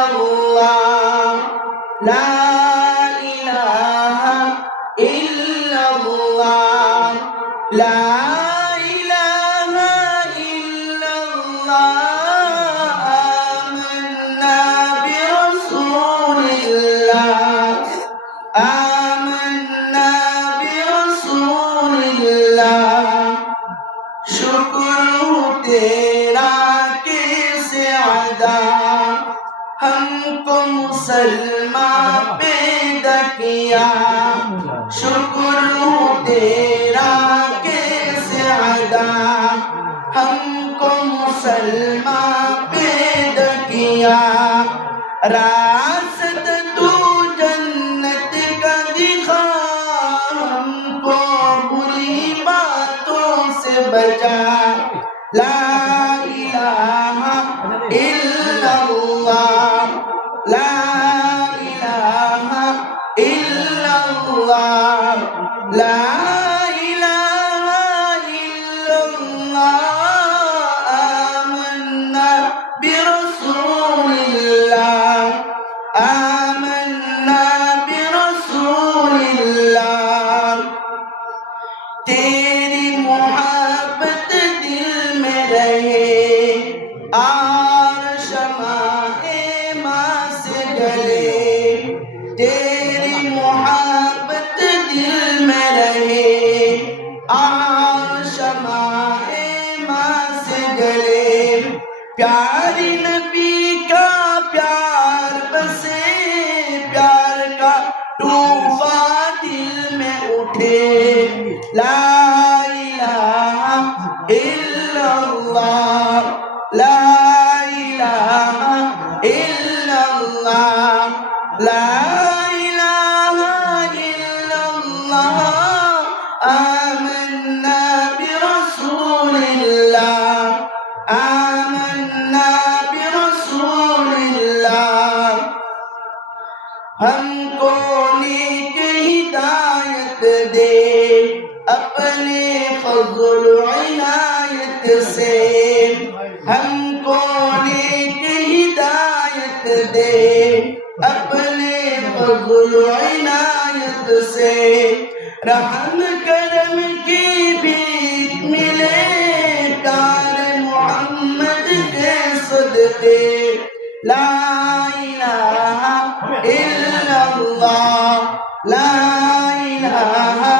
illallah, la ilaha illallah, la ilaha illallah. Amanna bi rasulillah, amanna bi rasulillah. शुक्र तेरा कैसे अदा, हमको मुसलमान पैदा किया। शुक्र तेरा कैसे अदा, हमको मुसलमान पैदा किया। रास्ता तू जन्नत का दिखा, हमको बुरी बातों से बचा। ला इलाहा इल्लल्लाह, ला इलाहा इल्लल्लाह, ला इलाहा इल्लल्लाह। आमन्ना बिरसूलिल्लाह, आमन्ना बिरसूलिल्लाह। तेरी मोहब्बत दिल में रहे, और शमाए माँ से गले। तेरी मोहब्बत दिल में रहे, और शमाए माँ से गले। प्यारी नबी का प्यार बसे, प्यार का तूफान दिल में उठे। ला इलाहा इल्लल्लाह, ला इलाहा इल्लल्लाह, ला इलाहा इल्लल्लाह। आमन्ना बिरसूलिल्लाह, आमन्ना बिरसूलिल्लाह। हमको नेक हिदायत दे अपने फज़्ल इनायत से, हमको नेक हिदायत दे अपने फज़्ल इनायत से। रहम करम की भीख मिले प्यार मोहम्मद के सदके। ला इलाहा इल्लल्लाह, ला इलाहा